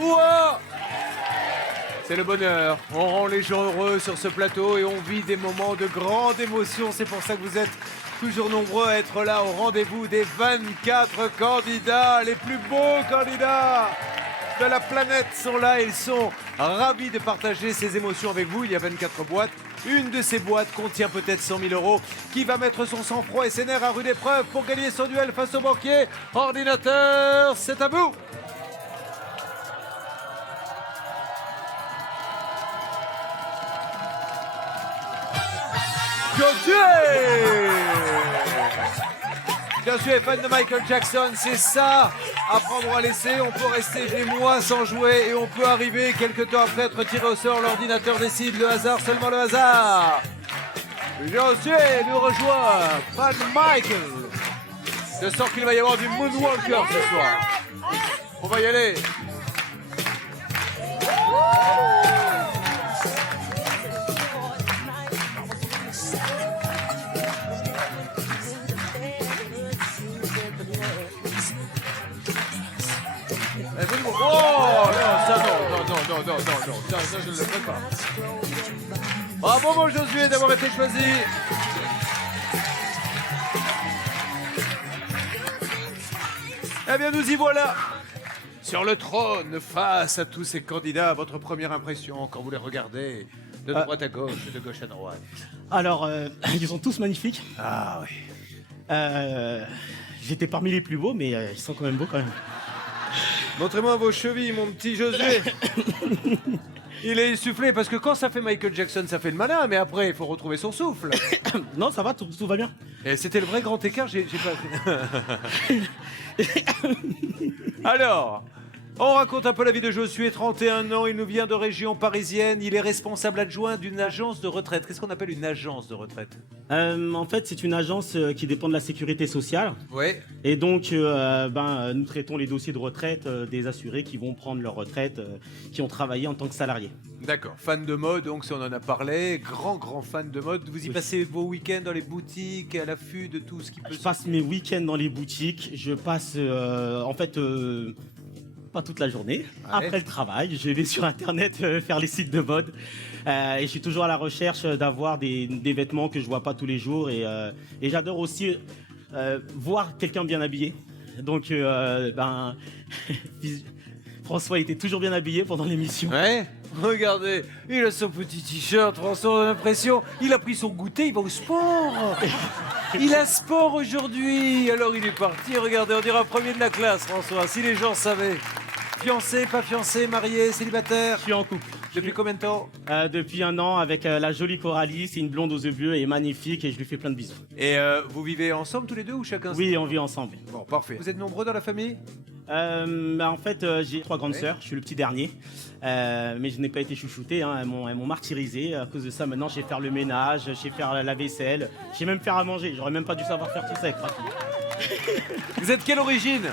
Ouah! C'est le bonheur. On rend les gens heureux sur ce plateau et on vit des moments de grande émotion. C'est pour ça que vous êtes toujours nombreux à être là au rendez-vous des 24 candidats. Les plus beaux candidats de la planète sont là. Ils sont ravis de partager ces émotions avec vous. Il y a 24 boîtes. Une de ces boîtes contient peut-être 100 000 euros. Qui va mettre son sang-froid et ses nerfs à rude épreuve pour gagner son duel face au banquier? Ordinateur, c'est à vous. Josué, fan de Michael Jackson, c'est ça, apprendre ou à laisser. On peut rester des mois sans jouer et on peut arriver quelques temps après être tiré au sort. L'ordinateur décide, le hasard, seulement le hasard. Josué nous rejoint, fan de Michael. Je sens qu'il va y avoir du moonwalker ce soir. On va y aller. Oh non, ça non, ça je ne le ferai pas. Bravo mon Josué d'avoir été choisi. Eh bien nous y voilà. Sur le trône, face à tous ces candidats, votre première impression quand vous les regardez de droite à gauche et de gauche à droite? Alors, ils sont tous magnifiques. Ah oui. J'étais parmi les plus beaux, mais ils sont quand même beaux quand même. Montrez-moi vos chevilles, mon petit Josué. Il est essoufflé parce que quand ça fait Michael Jackson, ça fait le malin, mais après, il faut retrouver son souffle. Non, ça va, tout va bien. Et c'était le vrai grand écart, j'ai pas... Alors, on raconte un peu la vie de Josué, 31 ans, il nous vient de région parisienne, il est responsable adjoint d'une agence de retraite. Qu'est-ce qu'on appelle une agence de retraite? En fait, c'est une agence qui dépend de la sécurité sociale. Oui. Et donc, nous traitons les dossiers de retraite des assurés qui vont prendre leur retraite, qui ont travaillé en tant que salariés. D'accord. Fan de mode, donc si on en a parlé, grand fan de mode. Vous y passez vos week-ends dans les boutiques, à l'affût de tout ce qui peut... Je passe mes week-ends dans les boutiques. Je passe, pas toute la journée. Ouais. Après le travail, je vais sur Internet faire les sites de mode. Et je suis toujours à la recherche d'avoir des vêtements que je vois pas tous les jours. Et j'adore aussi voir quelqu'un bien habillé. Donc, François était toujours bien habillé pendant l'émission. Ouais. Regardez, il a son petit t-shirt, François, on a l'impression, il a pris son goûter, il va au sport. Il a sport aujourd'hui, alors il est parti. Regardez, on dirait un premier de la classe, François, si les gens savaient. Fiancé, pas fiancé, marié, célibataire? Je suis en couple. Depuis combien de temps? Depuis 1 an avec la jolie Coralie. C'est une blonde aux yeux bleus et magnifique et je lui fais plein de bisous. Et vous vivez ensemble tous les deux ou chacun? Oui, on vit ensemble. Bon, parfait. Vous êtes nombreux dans la famille? En fait, j'ai 3 grandes sœurs, je suis le petit dernier. Mais je n'ai pas été chouchouté, hein. Elles m'ont martyrisé. À cause de ça, maintenant, je sais faire le ménage, je sais faire la vaisselle, je sais même faire à manger. J'aurais même pas dû savoir faire tout ça avec ma fille. Vous êtes quelle origine?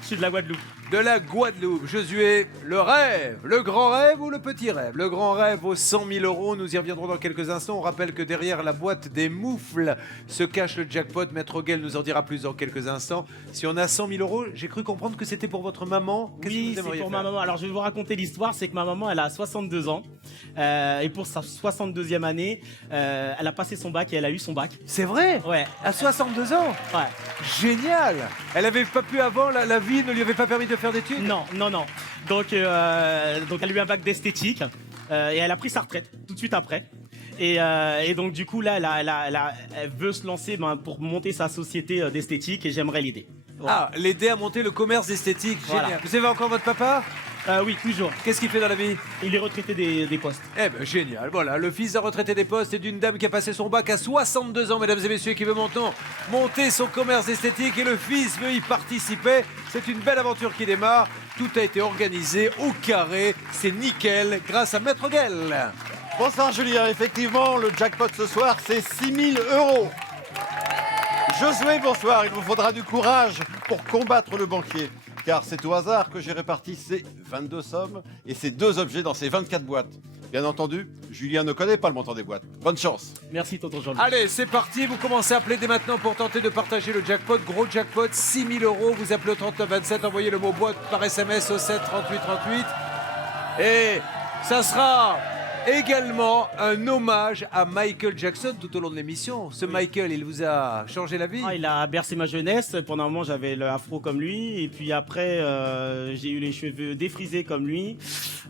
Je suis de la Guadeloupe. De la Guadeloupe. Josué, le rêve, le grand rêve ou le petit rêve? Le grand rêve aux 100 000 euros, nous y reviendrons dans quelques instants. On rappelle que derrière la boîte des moufles se cache le jackpot. Maître Oguel nous en dira plus dans quelques instants. Si on a 100 000 euros, j'ai cru comprendre que c'était pour votre maman. Qu'est-ce que Oui, vous c'est aimeriez pour faire? ma maman. Alors, je vais vous raconter l'histoire. C'est que ma maman, elle a 62 ans. Et pour sa 62e année, elle a passé son bac et elle a eu son bac. C'est vrai? Ouais. À 62 ans? Ouais. Génial! Elle avait pas pu avant, la vie ne lui avait pas permis de faire d'études? Non. Donc, elle a eu un bac d'esthétique et elle a pris sa retraite tout de suite après. Et donc, du coup, là, elle veut se lancer pour monter sa société d'esthétique et j'aimerais l'aider. Voilà. Ah, l'aider à monter le commerce d'esthétique. Génial. Voilà. Vous avez encore votre papa? Oui, toujours. Qu'est-ce qu'il fait dans la vie? Il est retraité des postes. Eh ben génial, voilà, le fils d'un retraité des postes et d'une dame qui a passé son bac à 62 ans, mesdames et messieurs, qui veut monter son commerce esthétique et le fils veut y participer. C'est une belle aventure qui démarre, tout a été organisé au carré, c'est nickel grâce à Maître Oguel. Bonsoir Julien, effectivement, le jackpot ce soir, c'est 6 000 euros. Josué, bonsoir, il vous faudra du courage pour combattre le banquier. Car c'est au hasard que j'ai réparti ces 22 sommes et ces 2 objets dans ces 24 boîtes. Bien entendu, Julien ne connaît pas le montant des boîtes. Bonne chance. Merci, tonton Jean-Louis. Allez, c'est parti, vous commencez à appeler dès maintenant pour tenter de partager le jackpot. Gros jackpot, 6 000 euros, vous appelez au 3927, envoyez le mot boîte par SMS au 7 38 38. Et ça sera également un hommage à Michael Jackson tout au long de l'émission. Ce Michael, il vous a changé la vie? Il a bercé ma jeunesse. Pendant un moment, j'avais l'afro comme lui. Et puis après, j'ai eu les cheveux défrisés comme lui.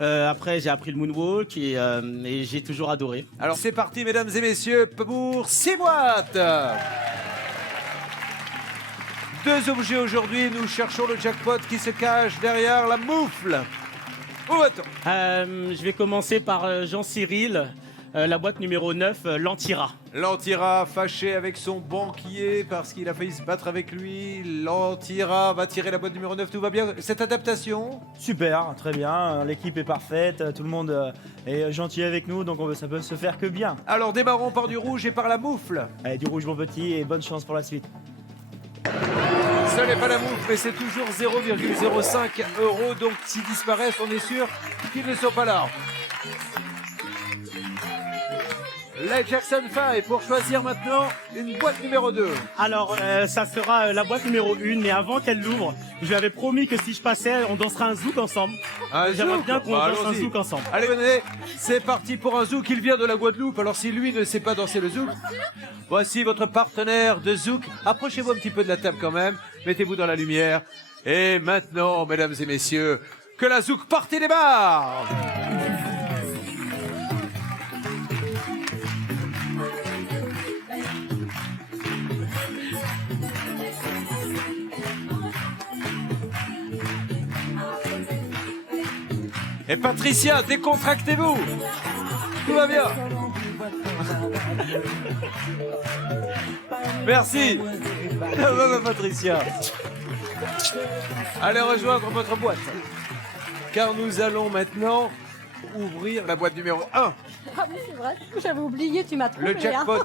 Après, j'ai appris le moonwalk et j'ai toujours adoré. Alors c'est parti, mesdames et messieurs, pour 6 boîtes. 2 objets aujourd'hui. Nous cherchons le jackpot qui se cache derrière la moufle. Où va-t-on? Je vais commencer par Jean-Cyril, la boîte numéro 9, l'Antira. L'Antira fâché avec son banquier parce qu'il a failli se battre avec lui. L'Antira va tirer la boîte numéro 9. Tout va bien? Cette adaptation? Super, très bien. L'équipe est parfaite. Tout le monde est gentil avec nous, donc ça peut se faire que bien. Alors démarrons par du rouge et par la moufle. Allez, du rouge, mon petit, et bonne chance pour la suite. Ce n'est pas la moufle, mais c'est toujours 0,05 €. Donc s'ils disparaissent, on est sûr qu'ils ne sont pas là. La Jackson 5 pour choisir maintenant une boîte numéro 2. Alors, ça sera la boîte numéro 1, mais avant qu'elle l'ouvre, je lui avais promis que si je passais, on dansera un zouk ensemble. J'aimerais bien qu'on danse un zouk ensemble. Allez, venez, c'est parti pour un zouk. Il vient de la Guadeloupe, alors si lui ne sait pas danser le zouk, voici votre partenaire de zouk. Approchez-vous un petit peu de la table quand même, mettez-vous dans la lumière. Et maintenant, mesdames et messieurs, que la zouk partie démarre. Et Patricia, décontractez-vous. Tout va bien. Merci. Patricia. Allez rejoindre votre boîte. Car nous allons maintenant ouvrir la boîte numéro 1. Ah oui, c'est vrai. J'avais oublié, tu m'as trompé. Le jackpot.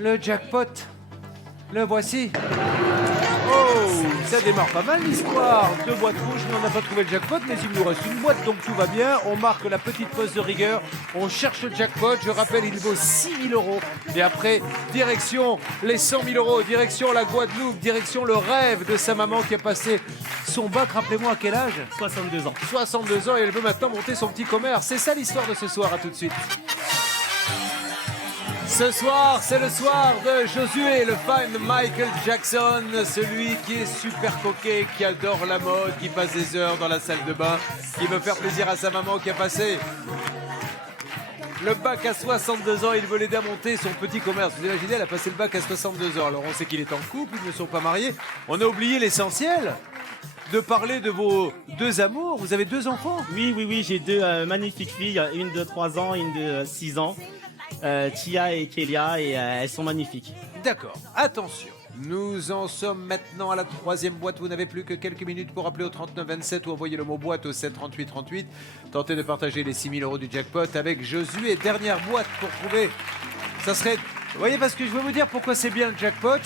Le jackpot. Le voici. Oh, ça démarre pas mal l'histoire. 2 boîtes rouges, mais on n'a pas trouvé le jackpot, mais il nous reste une boîte, donc tout va bien. On marque la petite pause de rigueur. On cherche le jackpot. Je rappelle, il vaut 6 000 €. Et après, direction les 100 000 €, direction la Guadeloupe, direction le rêve de sa maman qui a passé son bac. Rappelez-moi à quel âge? 62 ans. 62 ans et elle veut maintenant monter son petit commerce. C'est ça l'histoire de ce soir. À tout de suite. Ce soir, c'est le soir de Josué, le fan de Michael Jackson, celui qui est super coquet, qui adore la mode, qui passe des heures dans la salle de bain, qui veut faire plaisir à sa maman qui a passé le bac à 62 ans. Il veut l'aider à monter son petit commerce. Vous imaginez, elle a passé le bac à 62 ans. Alors on sait qu'il est en couple, ils ne sont pas mariés. On a oublié l'essentiel, de parler de vos 2 amours. Vous avez 2 enfants? Oui, j'ai 2 magnifiques filles, une de 3 ans et une de 6 ans. Tia et Kélia, et elles sont magnifiques. D'accord, attention. Nous en sommes maintenant à la 3e boîte. Vous n'avez plus que quelques minutes pour appeler au 3927 ou envoyer le mot boîte au 7 38 38. Tentez de partager les 6 000 € du jackpot avec Josué. Dernière boîte pour trouver. Ça serait... Vous voyez, parce que je veux vous dire pourquoi c'est bien le jackpot.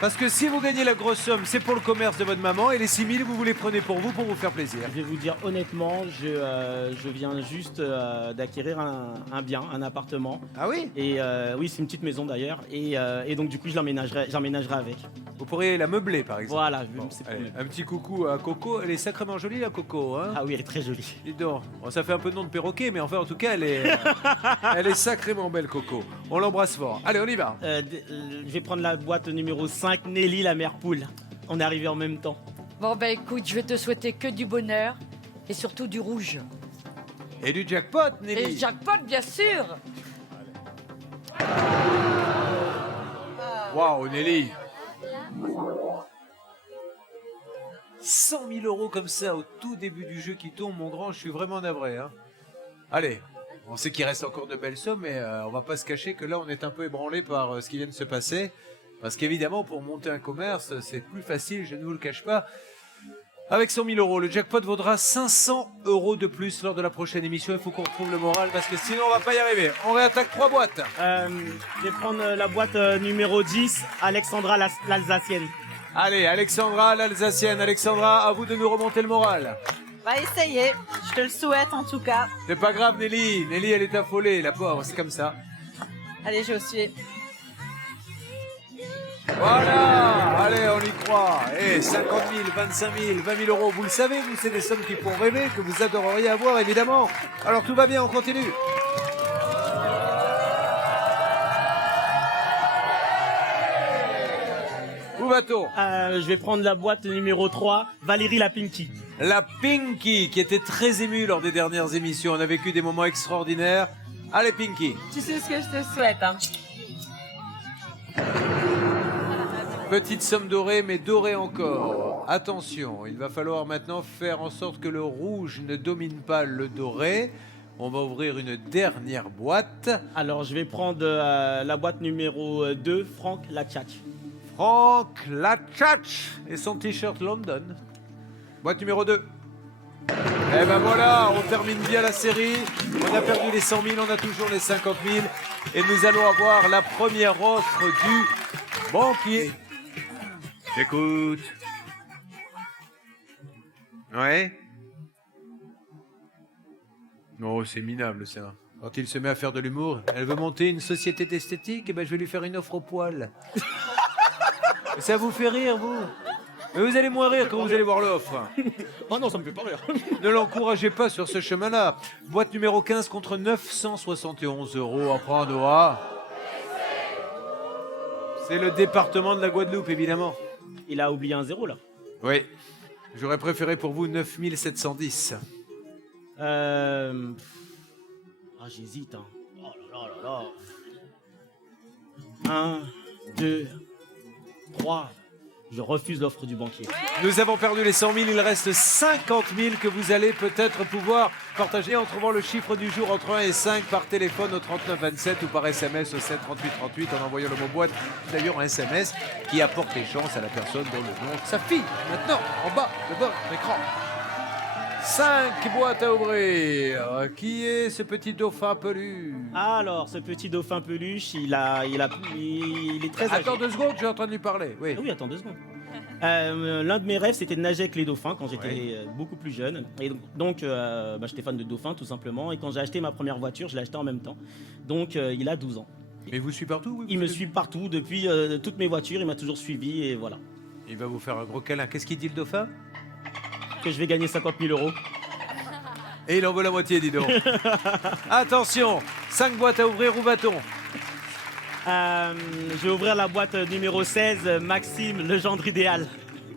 Parce que si vous gagnez la grosse somme, c'est pour le commerce de votre maman. Et les 6 000, vous les prenez pour vous faire plaisir. Je vais vous dire honnêtement, je viens juste d'acquérir un bien, un appartement. Ah oui? Et oui, c'est une petite maison d'ailleurs. Et donc du coup, j'emménagerai avec. Vous pourriez la meubler, par exemple. Voilà, Bon, c'est allez, pour un petit coucou à Coco. Elle est sacrément jolie, la Coco. Hein? Ah oui, elle est très jolie. Dis donc. Bon, ça fait un peu de nom de perroquet, mais enfin, en tout cas, elle est sacrément belle, Coco. On l'embrasse fort. Allez, on y va. Je vais prendre la boîte numéro 5, Nelly, la mère poule. On est arrivé en même temps. Bon, ben écoute, je vais te souhaiter que du bonheur et surtout du rouge. Et du jackpot, Et Nelly. le jackpot, bien sûr. Waouh, Nelly. 100 000 € comme ça au tout début du jeu qui tombe, mon grand, je suis vraiment navré. Hein. Allez, on sait qu'il reste encore de belles sommes, mais on va pas se cacher que là, on est un peu ébranlé par ce qui vient de se passer. Parce qu'évidemment, pour monter un commerce, c'est plus facile, je ne vous le cache pas. Avec 100 000 €, le jackpot vaudra 500 € de plus lors de la prochaine émission. Il faut qu'on retrouve le moral parce que sinon, on va pas y arriver. On réattaque 3 boîtes. Je vais prendre la boîte numéro 10, Alexandra l'Alsacienne. Allez, Alexandra, l'Alsacienne. Alexandra, à vous de nous remonter le moral. On va essayer. Je te le souhaite en tout cas. C'est pas grave, Nelly. Nelly, elle est affolée, la pauvre, c'est comme ça. Allez, Josué. Voilà. Allez, on y croit. Et Allez, 50 000, 25 000, 20 000 euros, vous le savez, vous, c'est des sommes qui font rêver, que vous adoreriez avoir, évidemment. Alors tout va bien, on continue. Où va-t-on? Je vais prendre la boîte numéro 3, Valérie la Pinky. La Pinky, qui était très émue lors des dernières émissions. On a vécu des moments extraordinaires. Allez, Pinky. Tu sais ce que je te souhaite, hein. Petite somme dorée, mais dorée encore. Attention, il va falloir maintenant faire en sorte que le rouge ne domine pas le doré. On va ouvrir une dernière boîte. Alors, je vais prendre la boîte numéro 2, Franck Latchatch. Franck Latchatch et son t-shirt London. Boîte numéro 2. Et ben voilà, on termine bien la série. On a perdu les 100 000, on a toujours les 50 000. Et nous allons avoir la première offre du banquier. J'écoute. Ouais. Oh, c'est minable ça. Quand il se met à faire de l'humour, elle veut monter une société d'esthétique, et ben je vais lui faire une offre au poil. Ça vous fait rire, vous? Mais vous allez moins rire quand vous allez voir l'offre. Oh non, ça me fait pas rire. Ne l'encouragez pas sur ce chemin-là. Boîte numéro 15 contre 971 euros à prendre à... C'est le département de la Guadeloupe, évidemment. Il a oublié un 0 là. Oui. J'aurais préféré pour vous 9710. Ah, j'hésite. Hein. Oh là là là là. 1, 2, 3. Je refuse l'offre du banquier. Nous avons perdu les 100 000, il reste 50 000 que vous allez peut-être pouvoir partager en trouvant le chiffre du jour entre 1 et 5 par téléphone au 3927 ou par SMS au 7 38 38 en envoyant le mot boîte. D'ailleurs, un SMS qui apporte les chances à la personne dont le nom s'affiche maintenant en bas de votre écran. 5 boîtes à ouvrir. Qui est ce petit dauphin peluche? Alors, ce petit dauphin peluche, il est très âgé. Attends 2 secondes, je suis en train de lui parler. Oui. Ah oui, attends 2 secondes. L'un de mes rêves, c'était de nager avec les dauphins quand j'étais Ouais. beaucoup plus jeune. Et donc, j'étais fan de dauphins, tout simplement. Et quand j'ai acheté ma première voiture, je l'ai acheté en même temps. Donc, il a 12 ans. Mais vous suit partout, oui, Il me parce que- suit partout, depuis toutes mes voitures. Il m'a toujours suivi, et voilà. Il va vous faire un gros câlin. Qu'est-ce qu'il dit le dauphin? Que je vais gagner 50 000 euros. Et il en veut la moitié, dis donc. Attention, 5 boîtes à ouvrir, où va-t-on? Je vais ouvrir la boîte numéro 16, Maxime, le gendre idéal.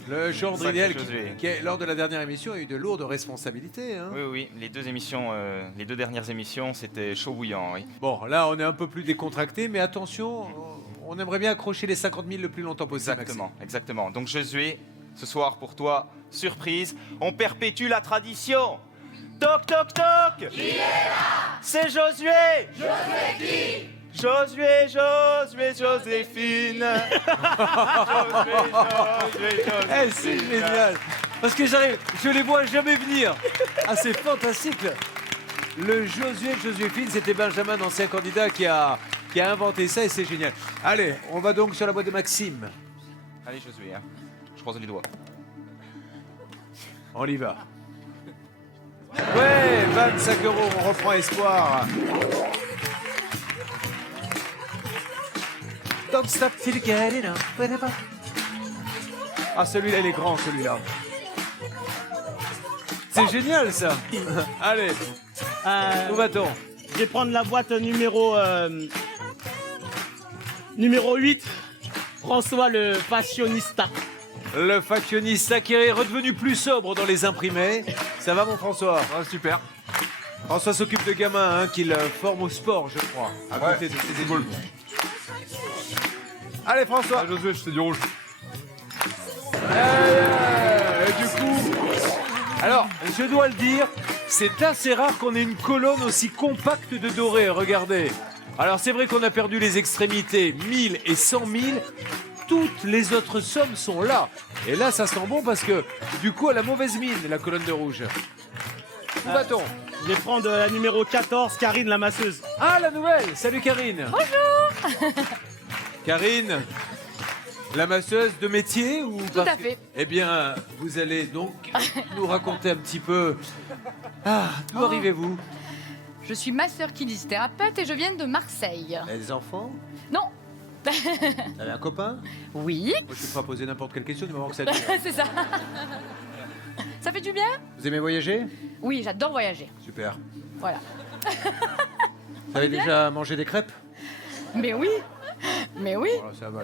Le gendre Sacré idéal Josué. lors de la dernière émission, a eu de lourdes responsabilités. Hein. Oui, oui, les deux dernières émissions, c'était chaud bouillant, oui. Bon, là, on est un peu plus décontracté, mais attention, on aimerait bien accrocher les 50 000 le plus longtemps possible. Exactement, exactement. Donc Josué, ce soir pour toi, surprise, on perpétue la tradition. Toc, toc, toc. Qui est là? C'est Josué. Josué qui? Josué, Joséphine. Josué, Eh, c'est génial. Parce que je les vois jamais venir. Ah, c'est fantastique. Le Joséphine, c'était Benjamin, ancien candidat, qui a inventé ça et c'est génial. Allez, on va donc sur la boîte de Maxime. Allez Josué, hein. Je croise les doigts. On y va. Ouais, 25 euros, on reprend espoir. Don't stop till you get it up. Ah, celui-là, il est grand, celui-là. C'est génial, ça. Allez, où va-t-on? Je vais prendre la boîte numéro 8, François le fashionista. Le fashionista qui est redevenu plus sobre dans les imprimés. Ça va, mon François? Super. François s'occupe de gamins hein, qu'il forme au sport, je crois, à côté de ses études. Allez, François. Josué, c'est du rouge. Et du coup, alors, je dois le dire, c'est assez rare qu'on ait une colonne aussi compacte de doré. Regardez. Alors, c'est vrai qu'on a perdu les extrémités 1000 et 100 000. Toutes les autres sommes sont là. Et là, ça sent bon parce que, du coup, elle a mauvaise mine, la colonne de rouge. Où va-t-on? Je vais prendre la numéro 14, Karine la masseuse. Ah, la nouvelle. Salut, Karine. Bonjour. Karine, la masseuse de métier ou Tout à fait. Eh bien, vous allez donc nous raconter un petit peu. Ah, d'où arrivez-vous? Je suis masseur kinésithérapeute et je viens de Marseille. Les enfants? Non, Vous avez un copain? Oui, Moi, je suis prêt à poser n'importe quelle question du moment que ça dure. c'est ça. Ça fait du bien? Vous aimez voyager? Oui, j'adore voyager. Super. Voilà. Vous avez déjà mangé des crêpes? Mais oui. Mais oui. Oh, ça va.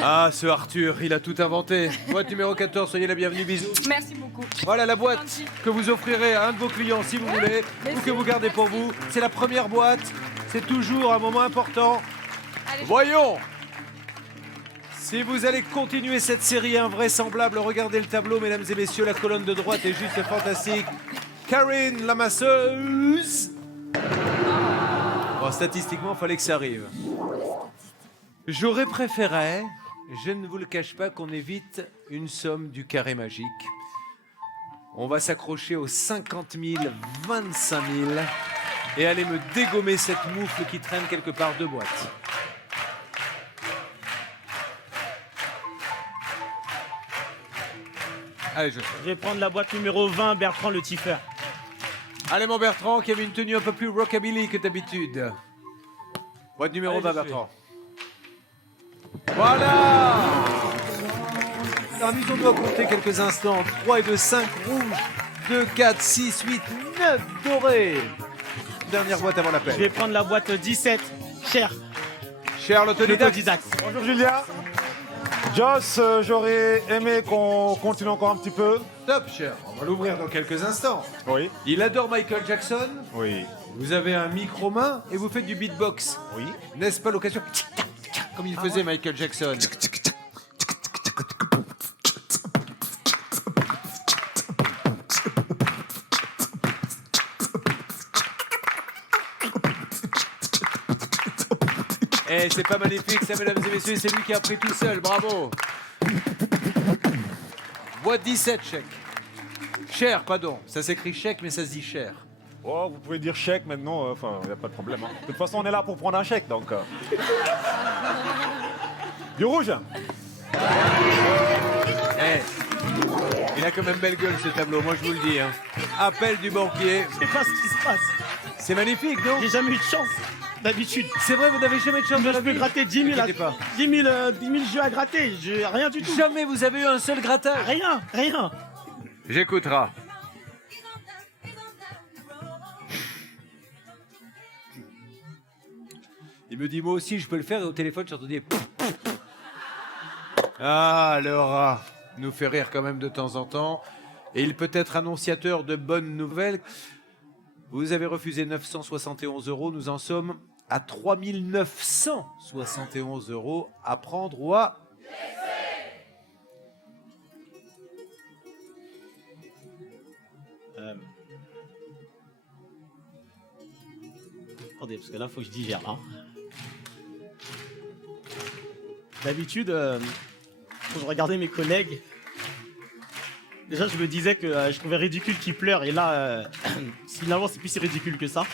Ah, ce Arthur, il a tout inventé. Boîte numéro 14, soyez la bienvenue, bisous. Merci beaucoup. Voilà la boîte Gentil. que vous offrirez à un de vos clients si vous voulez, ou que vous gardez pour vous. C'est la première boîte, c'est toujours un moment important. Allez, Voyons si vous allez continuer cette série invraisemblable. Regardez le tableau, mesdames et messieurs, la colonne de droite est juste fantastique. Karine, la masseuse. Bon, statistiquement, il fallait que ça arrive. J'aurais préféré, je ne vous le cache pas, qu'on évite une somme du carré magique. On va s'accrocher aux 50 000, 25 000 et aller me dégommer cette moufle qui traîne quelque part de boîte. Allez, je... Je vais prendre la boîte numéro 20, Bertrand le Tiffer. Allez, mon Bertrand, qui avait une tenue un peu plus rockabilly que d'habitude. Boîte numéro Allez, 20, je suis. Bertrand. Voilà! Amusons-nous à compter quelques instants. 3 et 2, 5 rouges. 2, 4, 6, 8, 9 dorés. Dernière boîte avant Je l'appel. vais prendre la boîte 17, cher. Cher l'autodidacte. L'autodidacte. Bonjour Julien. Joss, j'aurais aimé qu'on continue encore un petit peu. Top, cher. On va l'ouvrir dans quelques instants. Oui. Il adore Michael Jackson. Oui. Vous avez un micro-main et vous faites du beatbox. Oui. N'est-ce pas l'occasion? Comme il faisait Michael Jackson. Eh, c'est pas magnifique ça, mesdames et messieurs, c'est lui qui a pris tout seul, bravo. Boîte 17, chèque. Cher, pardon, ça s'écrit chèque, mais ça se dit cher. Oh, vous pouvez dire chèque maintenant, enfin, il n'y a pas de problème. Hein. De toute façon, on est là pour prendre un chèque, donc. Du rouge. Eh, il a quand même belle gueule ce tableau, moi je vous le dis. Hein. Appel du banquier, Je sais pas ce qui se passe. c'est magnifique, non? J'ai jamais eu de chance, d'habitude. C'est vrai, vous n'avez jamais de chance de la Je peux vie? gratter 10 000, Inquiétez pas. 10 000 jeux à gratter. J'ai rien du tout. Jamais vous avez eu un seul grattage. Rien, rien. J'écoutera. Il me dit, moi aussi, je peux le faire. Et au téléphone, j'ai entendu... Ah, Laura nous fait rire quand même de temps en temps. Et il peut être annonciateur de bonnes nouvelles. Vous avez refusé 971 €. Nous en sommes à 3 971 € à prendre ou à... Attendez, parce que là, faut que je digère. Hein. D'habitude, quand je regardais mes collègues, déjà, je me disais que je trouvais ridicule qu'ils pleurent. Et là, finalement, c'est plus si ridicule que ça.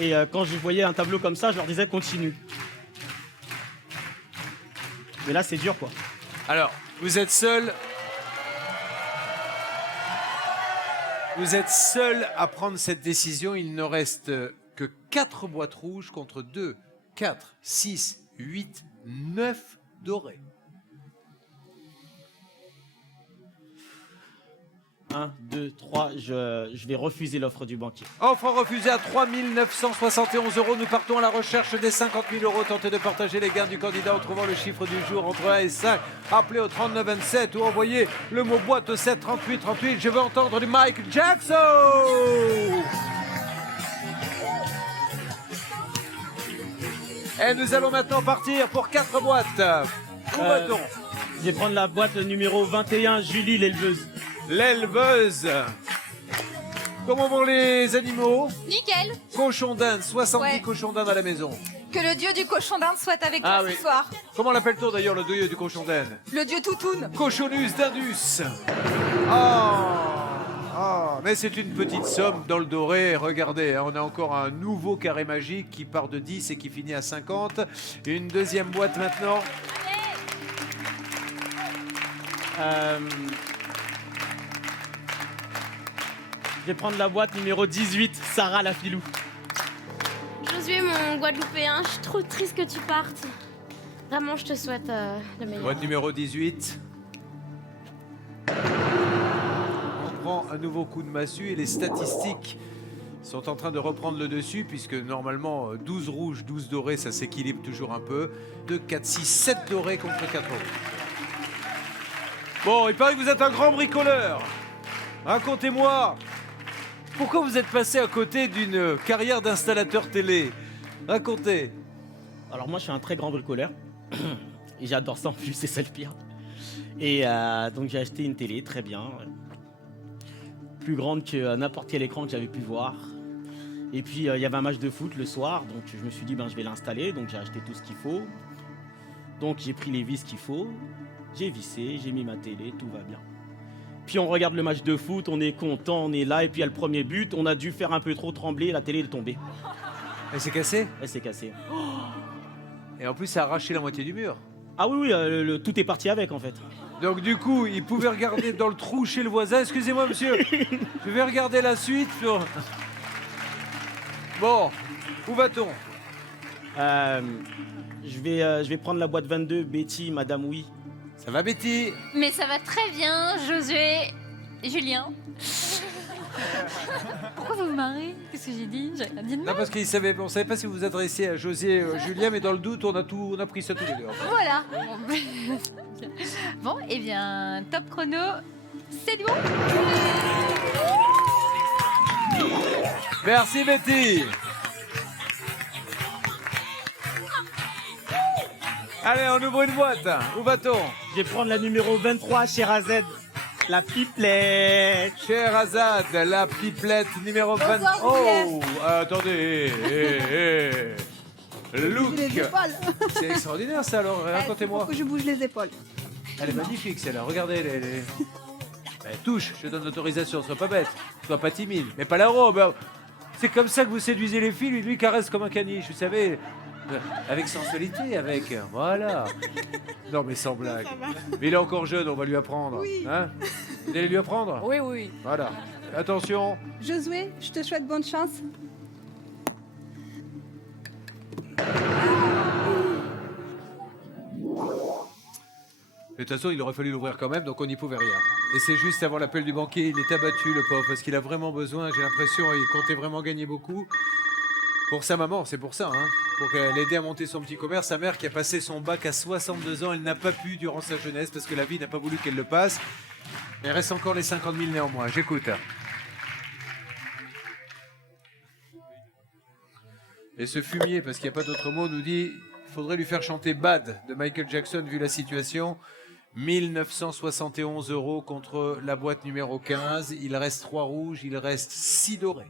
Et quand je voyais un tableau comme ça, je leur disais continue. Mais là, c'est dur, quoi. Alors, vous êtes seul. Vous êtes seul à prendre cette décision. Il ne reste que 4 boîtes rouges contre 2, 4, 6, 8, 9 dorés. 1, 2, 3, je vais refuser l'offre du banquier. Offre refusée à 3 971 €. Nous partons à la recherche des 50 000 €. Tentez de partager les gains du candidat en trouvant le chiffre du jour entre 1 et 5. Appelez au 39 27 ou envoyez le mot boîte au 7 38 38. Je veux entendre du Mike Jackson. Et nous allons maintenant partir pour 4 boîtes. Où va-t-on? Je vais prendre la boîte numéro 21, Julie l'éleveuse. L'éleveuse. Comment vont les animaux? Nickel. Cochon d'Inde, 70 Ouais. cochons d'Inde à la maison. Que le dieu du cochon d'Inde soit avec Ah toi oui. ce soir. Comment l'appelle-t-on d'ailleurs le dieu du cochon d'Inde? Le dieu Toutoun. Cochonus d'Indus. Oh, mais c'est une petite somme dans le doré. Regardez, hein, on a encore un nouveau carré magique qui part de 10 et qui finit à 50. Une deuxième boîte maintenant. Je vais prendre la boîte numéro 18, Sarah la filou. Je Josué, mon Guadeloupéen, je suis trop triste que tu partes. Vraiment, je te souhaite le meilleur. Boîte numéro 18. On prend un nouveau coup de massue et les statistiques sont en train de reprendre le dessus puisque normalement 12 rouges, 12 dorés, ça s'équilibre toujours un peu. 2, 4, 6, 7 dorés contre 4 rouges. Bon, il paraît que vous êtes un grand bricoleur. Racontez-moi, pourquoi vous êtes passé à côté d'une carrière d'installateur télé? Racontez. Alors moi, je suis un très grand bricoleur. Et j'adore ça en plus, c'est ça le pire. Et donc j'ai acheté une télé, très bien. Plus grande que n'importe quel écran que j'avais pu voir. Et puis il y avait un match de foot le soir, donc je me suis dit je vais l'installer, donc j'ai acheté tout ce qu'il faut. Donc j'ai pris les vis qu'il faut, j'ai vissé, j'ai mis ma télé, tout va bien. Puis on regarde le match de foot, on est content, on est là, et puis il y a le premier but, on a dû faire un peu trop trembler, la télé est tombée. Elle s'est cassée? Elle s'est cassée. Et en plus, ça a arraché la moitié du mur. Ah oui, tout est parti avec en fait. Donc du coup, il pouvait regarder dans le trou chez le voisin. Excusez-moi, monsieur. Je vais regarder la suite. Bon, où va-t-on? Je vais prendre la boîte 22, Betty, Madame Oui. Ça va, Betty? Mais ça va très bien, Josué, Julien. Pourquoi vous vous marrez? Qu'est-ce que j'ai dit? J'ai rien dit de Non, mal. parce qu'on ne savait pas si vous vous adressiez à José Julien, mais dans le doute, on a pris ça tous les deux. Voilà. Bon, eh bien, top chrono, c'est du bon. Merci, Betty. Allez, on ouvre une boîte. Où va-t-on? Je vais prendre la numéro 23, Sherazade. La pipelette. Sherazade, la pipelette numéro 20. Oh, attendez. Look. C'est extraordinaire ça alors, racontez-moi. Je bouge les épaules. Elle est magnifique celle-là, regardez. Touche, je te donne l'autorisation, sois pas bête, sois pas timide. Mais pas la robe. C'est comme ça que vous séduisez les filles, lui caresse comme un caniche, vous savez. Avec sensualité, avec. Voilà. Non, mais sans blague. Mais il est encore jeune, on va lui apprendre. Oui. Hein? Vous allez lui apprendre? Oui, oui. Voilà. Attention. Josué, je te souhaite bonne chance. De toute façon, il aurait fallu l'ouvrir quand même, donc on n'y pouvait rien. Et c'est juste avant l'appel du banquier, il est abattu, le pauvre, parce qu'il a vraiment besoin, j'ai l'impression, il comptait vraiment gagner beaucoup. Pour sa maman, c'est pour ça, hein. Pour l'aider à monter son petit commerce. Sa mère qui a passé son bac à 62 ans, elle n'a pas pu durant sa jeunesse parce que la vie n'a pas voulu qu'elle le passe. Il reste encore les 50 000 néanmoins. J'écoute. Et ce fumier, parce qu'il n'y a pas d'autre mot, nous dit il faudrait lui faire chanter Bad de Michael Jackson vu la situation. 1971 € contre la boîte numéro 15. Il reste 3 rouges, il reste 6 dorés.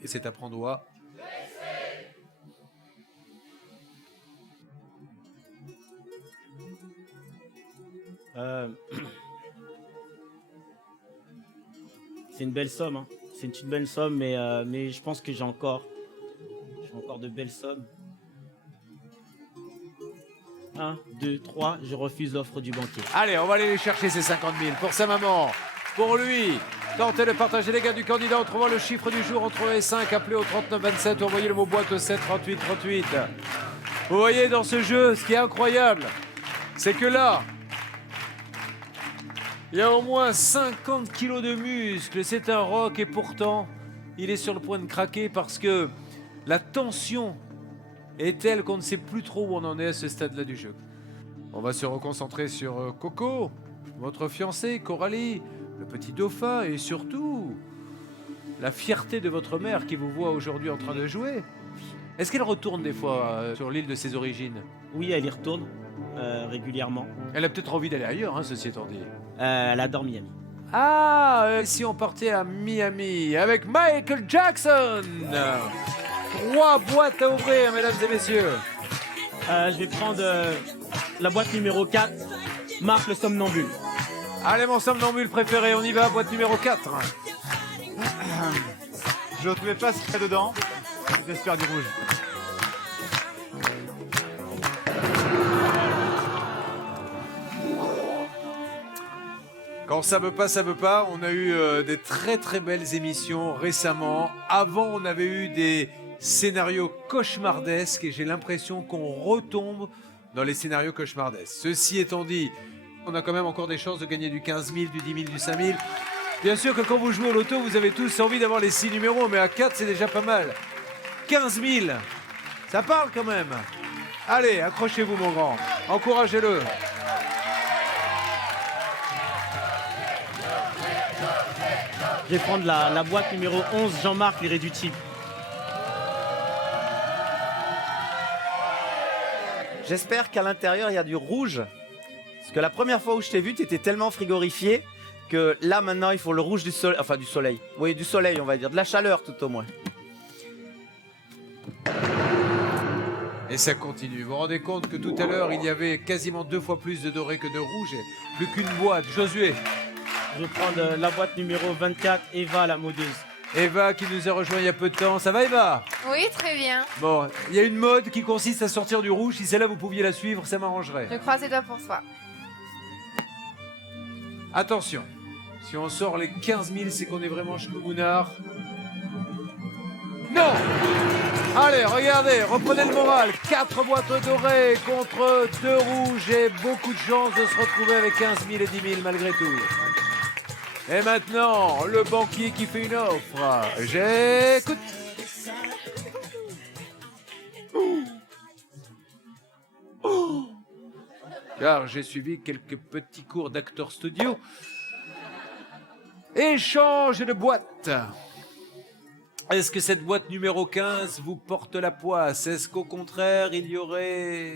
Et c'est à prendre doigt. C'est une belle somme, hein. C'est une belle somme, mais je pense que j'ai encore de belles sommes. 1, 2, 3, je refuse l'offre du banquier. Allez, on va aller les chercher ces 50 000 pour sa maman, pour lui. Tentez de partager les gains du candidat en trouvant le chiffre du jour entre 1 et 5. Appelez au 39 27 ou envoyez le mot boîte au 7 38 38. Vous voyez dans ce jeu, ce qui est incroyable, c'est que là, il y a au moins 50 kilos de muscles. C'est un rock et pourtant, il est sur le point de craquer parce que la tension est telle qu'on ne sait plus trop où on en est à ce stade-là du jeu. On va se reconcentrer sur Coco, votre fiancée, Coralie, le petit dauphin et surtout la fierté de votre mère qui vous voit aujourd'hui en train de jouer. Est-ce qu'elle retourne des fois sur l'île de ses origines? Oui, elle y retourne régulièrement. Elle a peut-être envie d'aller ailleurs, hein, ceci étant dit. Elle adore Miami. Ah, si on partait à Miami avec Michael Jackson. 3 boîtes à ouvrir, mesdames et messieurs. Je vais prendre la boîte numéro 4, Marc le somnambule. Allez, mon somnambule préféré, on y va, boîte numéro 4. Je ne trouvais pas ce qu'il y a dedans. J'espère du rouge. Quand ça veut pas, ça veut pas. On a eu des très très belles émissions récemment. Avant, on avait eu des scénarios cauchemardesques et j'ai l'impression qu'on retombe dans les scénarios cauchemardesques. Ceci étant dit, on a quand même encore des chances de gagner du 15 000, du 10 000, du 5 000. Bien sûr que quand vous jouez au loto, vous avez tous envie d'avoir les 6 numéros, mais à 4, c'est déjà pas mal. 15 000, ça parle quand même. Allez, accrochez-vous mon grand, encouragez-le. Je vais prendre la boîte numéro 11, Jean-Marc, l'irréductible. J'espère qu'à l'intérieur, il y a du rouge. Parce que la première fois où je t'ai vu, tu étais tellement frigorifié que là, maintenant, il faut le rouge du soleil. Enfin, du soleil. Oui, du soleil, on va dire. De la chaleur, tout au moins. Et ça continue. Vous vous rendez compte que tout à l'heure, il y avait quasiment 2 fois plus de doré que de rouge et plus qu'une boîte. Josué. Je vais prendre la boîte numéro 24, Eva, la modeuse. Eva qui nous a rejoint il y a peu de temps. Ça va Eva? Oui, très bien. Bon, il y a une mode qui consiste à sortir du rouge. Si celle-là, vous pouviez la suivre, ça m'arrangerait. Je croise les doigts pour toi. Attention, si on sort les 15 000, c'est qu'on est vraiment schmoumounard. Non! Allez, regardez, reprenez le moral. 4 boîtes dorées contre 2 rouges et beaucoup de chances de se retrouver avec 15 000 et 10 000 malgré tout. Et maintenant, le banquier qui fait une offre. J'écoute. Car j'ai suivi quelques petits cours d'acteur studio. Échange de boîte. Est-ce que cette boîte numéro 15 vous porte la poisse? Est-ce qu'au contraire, il y aurait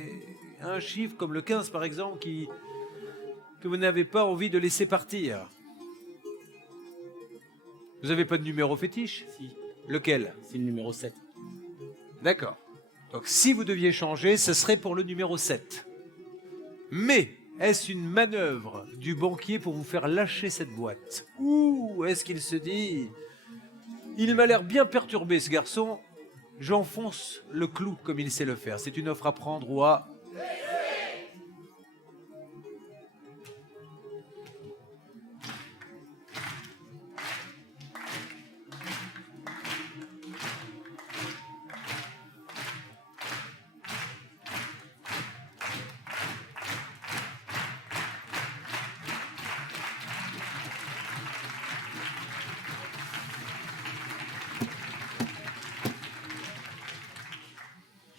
un chiffre comme le 15 par exemple que vous n'avez pas envie de laisser partir? Vous n'avez pas de numéro fétiche? Si. Lequel? C'est le numéro 7. D'accord. Donc si vous deviez changer, ce serait pour le numéro 7. Mais est-ce une manœuvre du banquier pour vous faire lâcher cette boîte? Ou est-ce qu'il se dit, il m'a l'air bien perturbé ce garçon, j'enfonce le clou comme il sait le faire. C'est une offre à prendre ou à...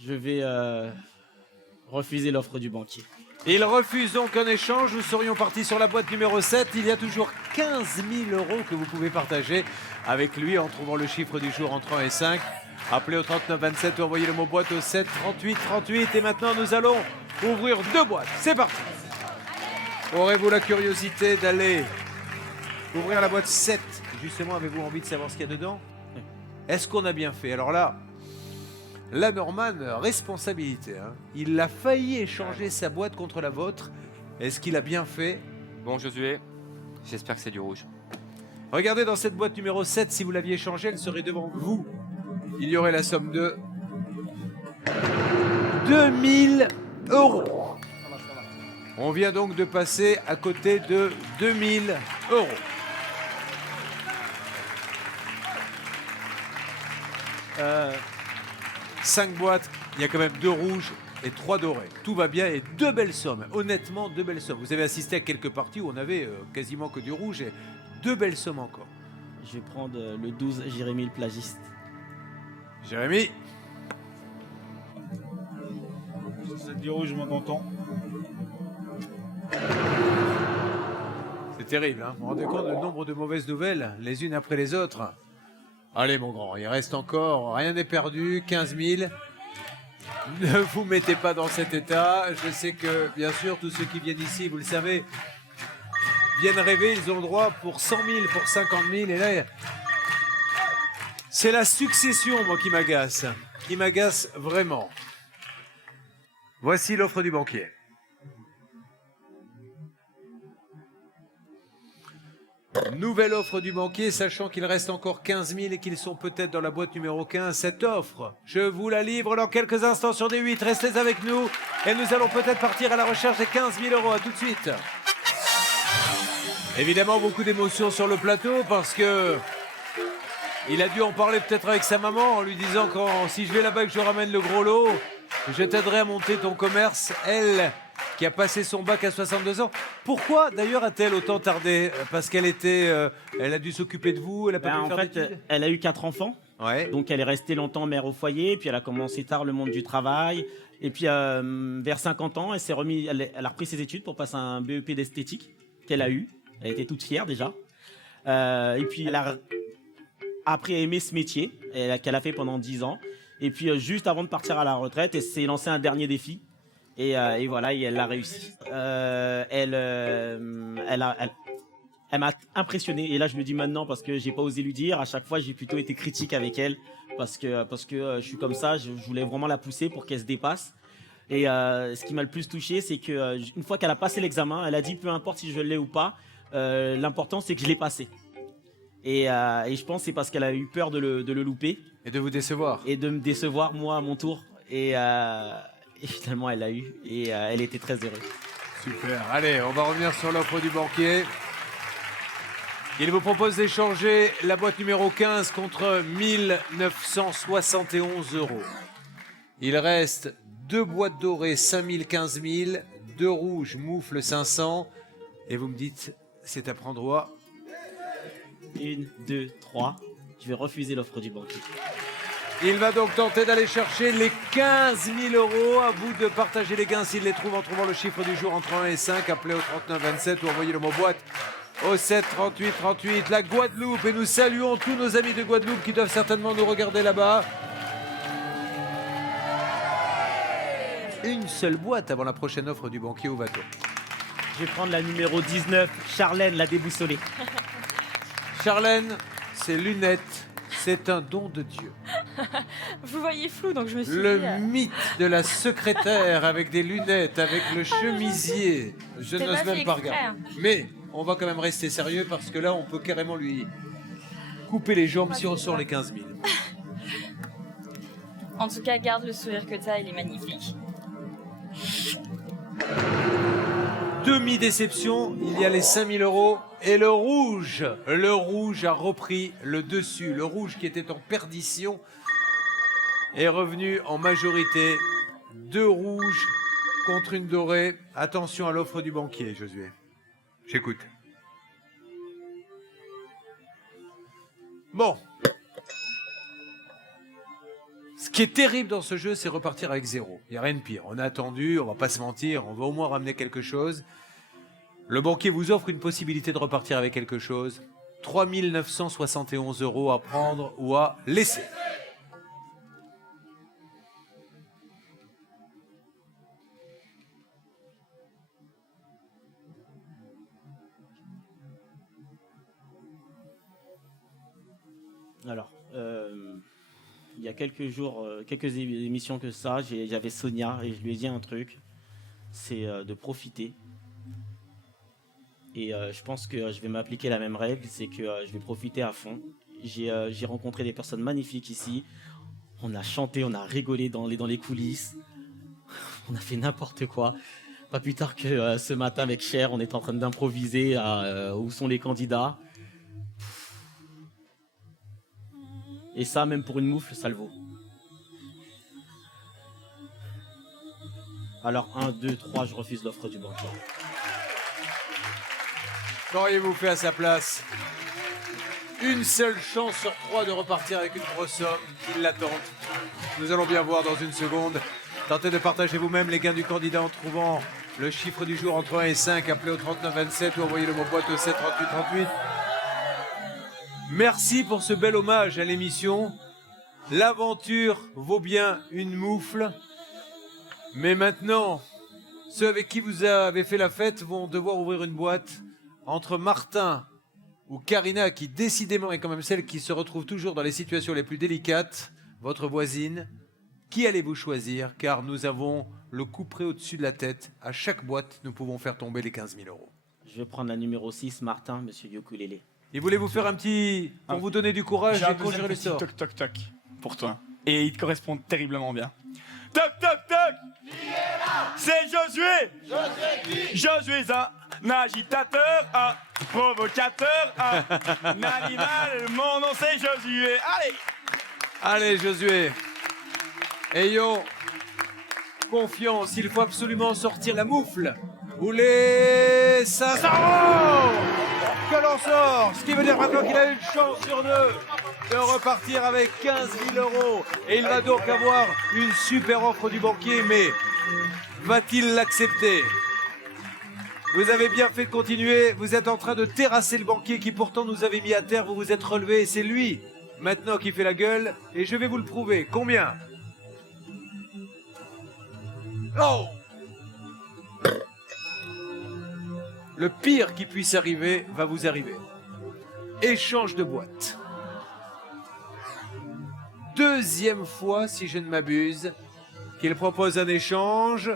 Je vais refuser l'offre du banquier. Il refuse donc un échange. Nous serions partis sur la boîte numéro 7. Il y a toujours 15 000 € que vous pouvez partager avec lui en trouvant le chiffre du jour entre 1 et 5. Appelez au 39 27 ou envoyez le mot boîte au 7 38 38. Et maintenant, nous allons ouvrir 2 boîtes. C'est parti. Aurez-vous la curiosité d'aller ouvrir la boîte 7? Justement, avez-vous envie de savoir ce qu'il y a dedans? Est-ce qu'on a bien fait? Alors là, la Norman, responsabilité. Hein. Il a failli échanger sa boîte contre la vôtre. Est-ce qu'il a bien fait? Bon, Josué, j'espère que c'est du rouge. Regardez dans cette boîte numéro 7, si vous l'aviez échangée, elle serait devant vous. Il y aurait la somme de 2000 €. On vient donc de passer à côté de 2000 €. 5 boîtes, il y a quand même 2 rouges et 3 dorés. Tout va bien et 2 belles sommes. Honnêtement, 2 belles sommes. Vous avez assisté à quelques parties où on avait quasiment que du rouge et 2 belles sommes encore. Je vais prendre le 12, Jérémy le plagiste. Jérémy. C'est du rouge, moi, content. C'est terrible, hein. Vous vous rendez compte le nombre de mauvaises nouvelles, les unes après les autres? Allez, mon grand, il reste encore, rien n'est perdu, 15 000. Ne vous mettez pas dans cet état. Je sais que, bien sûr, tous ceux qui viennent ici, vous le savez, viennent rêver, ils ont le droit pour 100 000, pour 50 000. Et là, c'est la succession, moi, qui m'agace. Qui m'agace vraiment. Voici l'offre du banquier. Nouvelle offre du banquier, sachant qu'il reste encore 15 000 et qu'ils sont peut-être dans la boîte numéro 15. Cette offre, je vous la livre dans quelques instants sur des 8. Restez avec nous et nous allons peut-être partir à la recherche des 15 000 €. À tout de suite. Évidemment, beaucoup d'émotions sur le plateau parce que il a dû en parler peut-être avec sa maman en lui disant si je vais là-bas et que je ramène le gros lot, je t'aiderai à monter ton commerce. Elle, qui a passé son bac à 62 ans. Pourquoi d'ailleurs a-t-elle autant tardé? Parce qu'elle elle a dû s'occuper de vous, elle a pas pu faire d'études? Elle a eu 4 enfants. Ouais. Donc elle est restée longtemps mère au foyer, puis elle a commencé tard le monde du travail. Et puis vers 50 ans, elle a repris ses études pour passer un BEP d'esthétique qu'elle a eu. Elle était toute fière déjà. Et puis elle a appris à aimer ce métier qu'elle a fait pendant 10 ans. Et puis juste avant de partir à la retraite, elle s'est lancée un dernier défi. Et voilà, et elle l'a réussi. Elle m'a impressionné. Et là, je me dis maintenant, parce que j'ai pas osé lui dire, à chaque fois, j'ai plutôt été critique avec elle. Parce que je suis comme ça, je voulais vraiment la pousser pour qu'elle se dépasse. Et ce qui m'a le plus touché, c'est qu'une fois qu'elle a passé l'examen, elle a dit, peu importe si je l'ai ou pas, l'important, c'est que je l'ai passé. Et je pense que c'est parce qu'elle a eu peur de le louper. Et de vous décevoir. Et de me décevoir, moi, à mon tour. Et finalement, elle l'a eu. Et elle était très heureuse. Super. Allez, on va revenir sur l'offre du banquier. Il vous propose d'échanger la boîte numéro 15 contre 1971 €. Il reste 2 boîtes dorées, 5 000, 15 000, 2 rouges, moufles, 500. Et vous me dites, c'est à prendre au 1, 2, 3. Je vais refuser l'offre du banquier. Il va donc tenter d'aller chercher les 15 000 €. À vous de partager les gains s'il les trouve en trouvant le chiffre du jour entre 1 et 5. Appelez au 39 27 ou envoyez le mot boîte au 7 38 38. La Guadeloupe, et nous saluons tous nos amis de Guadeloupe qui doivent certainement nous regarder là-bas. Une seule boîte avant la prochaine offre du banquier. Où va-t-on? Je vais prendre la numéro 19, Charlène, la déboussolée. Charlène, ses lunettes, c'est un don de Dieu. Vous voyez flou, donc je me suis Le dit... mythe de la secrétaire avec des lunettes, avec le chemisier. Je T'es n'ose pas même fait pas exprès, regarder. hein. Mais on va quand même rester sérieux parce que là, on peut carrément lui couper les jambes si on sort les 15 000. En tout cas, garde le sourire que t'as, il est magnifique. Demi-déception, il y a les 5 000 € et le rouge a repris le dessus. Le rouge qui était en perdition est revenu en majorité. 2 rouges contre une dorée. Attention à l'offre du banquier, Josué. J'écoute. Bon. Ce qui est terrible dans ce jeu, c'est repartir avec 0. Il n'y a rien de pire. On a attendu, on va pas se mentir, on va au moins ramener quelque chose. Le banquier vous offre une possibilité de repartir avec quelque chose. 3 971 € à prendre ou à laisser. Alors, il y a quelques jours, quelques émissions que ça, j'avais Sonia et je lui ai dit un truc, c'est de profiter. Et je pense que je vais m'appliquer la même règle, c'est que je vais profiter à fond. J'ai rencontré des personnes magnifiques ici. On a chanté, on a rigolé dans les coulisses. On a fait n'importe quoi. Pas plus tard que ce matin avec Cher, on est en train d'improviser où sont les candidats. Et ça, même pour une moufle, ça le vaut. Alors 1, 2, 3, je refuse l'offre du banquier. Qu'auriez-vous fait à sa place? Une seule chance sur 3 de repartir avec une grosse somme. Il l'attend. Nous allons bien voir dans une seconde. Tentez de partager vous-même les gains du candidat en trouvant le chiffre du jour entre 1 et 5. Appelez au 39 27 ou envoyez le mot boîte au 7 38 38. Merci pour ce bel hommage à l'émission. L'aventure vaut bien une moufle. Mais maintenant, ceux avec qui vous avez fait la fête vont devoir ouvrir une boîte. Entre Martin ou Karina, qui décidément est quand même celle qui se retrouve toujours dans les situations les plus délicates, votre voisine, qui allez-vous choisir? Car nous avons le couperet au-dessus de la tête. À chaque boîte, nous pouvons faire tomber les 15 000 €. Je vais prendre la numéro 6, Martin, monsieur Yokulele. Et voulez-vous faire un petit... pour vous donner du courage J'ai un et conjurer le petit sort? toc toc toc pour toi. Et il te correspond terriblement bien. Toc toc toc! C'est Josué! Josué Josué Zin! un agitateur, un provocateur, un animal. Mon nom c'est Josué. Allez! Allez, Josué. Ayons confiance, il faut absolument sortir la moufle. Roulez, ça que l'on sort, ce qui veut dire maintenant qu'il a une chance sur deux de repartir avec 15 000 €. Et il va donc avoir une super offre du banquier, mais va-t-il l'accepter? Vous avez bien fait de continuer, vous êtes en train de terrasser le banquier qui pourtant nous avait mis à terre, vous vous êtes relevé et c'est lui maintenant qui fait la gueule et je vais vous le prouver. Combien? Oh! Le pire qui puisse arriver va vous arriver. Échange de boîte. Deuxième fois, si je ne m'abuse, qu'il propose un échange.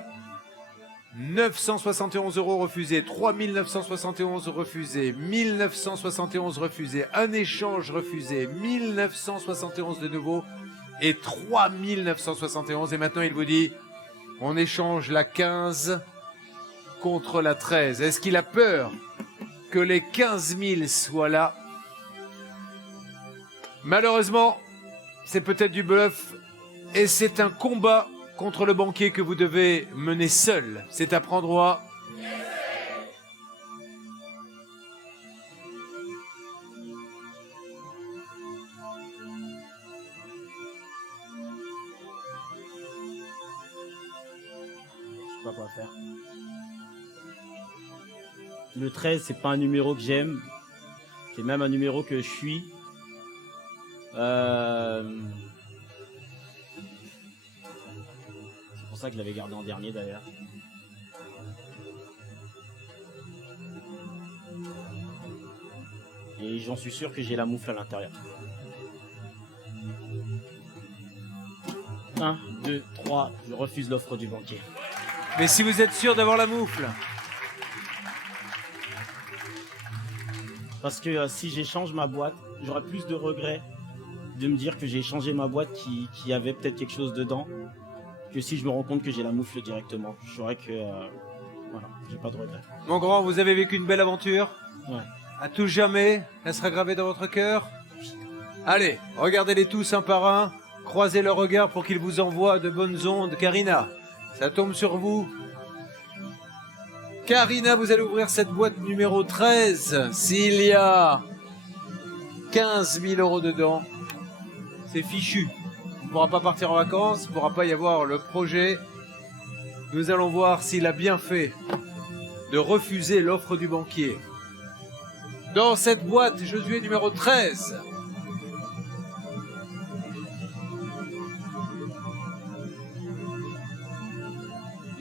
971 € refusés, 3971 refusés, 1971 refusés, un échange refusé, 1971 de nouveau et 3971. Et maintenant il vous dit, on échange la 15 contre la 13. Est-ce qu'il a peur que les 15 000 soient là? Malheureusement, c'est peut-être du bluff et c'est un combat contre le banquier que vous devez mener seul. C'est à prendre au A. Je sais pas quoi faire. Le 13, c'est pas un numéro que j'aime. C'est même un numéro que je suis. C'est pour ça que je l'avais gardé en dernier d'ailleurs. Et j'en suis sûr que j'ai la moufle à l'intérieur. 1, 2, 3, je refuse l'offre du banquier. Mais si vous êtes sûr d'avoir la moufle? Parce que si j'échange ma boîte, j'aurai plus de regrets de me dire que j'ai changé ma boîte qui avait peut-être quelque chose dedans, que si je me rends compte que j'ai la moufle directement. Je saurais que voilà, j'ai pas de regrets. Mon grand, vous avez vécu une belle aventure. Ouais. À tout jamais, elle sera gravée dans votre cœur. Allez, regardez-les tous un par un. Croisez le regard pour qu'ils vous envoient de bonnes ondes. Karina, ça tombe sur vous. Karina, vous allez ouvrir cette boîte numéro 13. S'il y a 15 000 € dedans, c'est fichu. On ne pourra pas partir en vacances, il ne pourra pas y avoir le projet. Nous allons voir s'il a bien fait de refuser l'offre du banquier. Dans cette boîte, Josué numéro 13.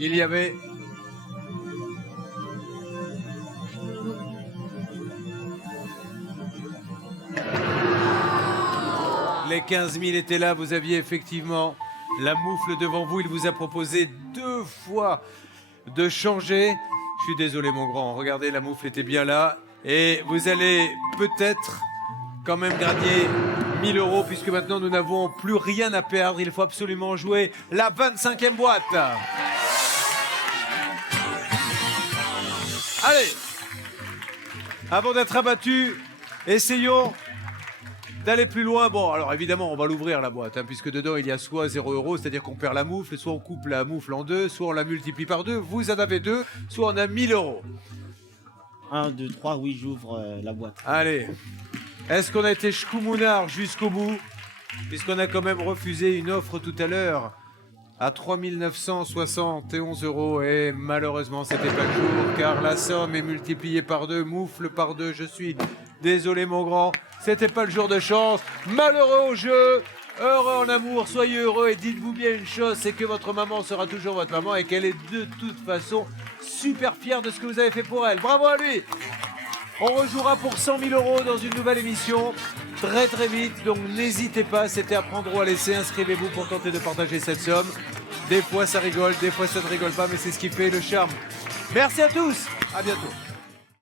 Il y avait les 15 000 étaient là, vous aviez effectivement la moufle devant vous. Il vous a proposé 2 fois de changer. Je suis désolé mon grand, regardez, la moufle était bien là. Et vous allez peut-être quand même gagner 1 000 € puisque maintenant nous n'avons plus rien à perdre. Il faut absolument jouer la 25e boîte. Allez, avant d'être abattu, essayons d'aller plus loin. Bon, alors évidemment, on va l'ouvrir la boîte, puisque dedans il y a soit 0 €, c'est-à-dire qu'on perd la moufle, soit on coupe la moufle en 2, soit on la multiplie par 2. Vous en avez 2, soit on a 1 000 €. 1, 2, 3, oui, j'ouvre la boîte. Allez, est-ce qu'on a été chkoumounard jusqu'au bout, puisqu'on a quand même refusé une offre tout à l'heure à 3 971 € et malheureusement c'était pas le jour car la somme est multipliée par 2, moufle par 2. Je suis désolé mon grand, c'était pas le jour de chance. Malheureux au jeu, heureux en amour, soyez heureux et dites-vous bien une chose, c'est que votre maman sera toujours votre maman et qu'elle est de toute façon super fière de ce que vous avez fait pour elle. Bravo à lui. On rejouera pour 100 000 € dans une nouvelle émission très très vite, donc n'hésitez pas, c'était à prendre ou à laisser, inscrivez-vous pour tenter de partager cette somme. Des fois ça rigole, des fois ça ne rigole pas, mais c'est ce qui fait le charme. Merci à tous, à bientôt.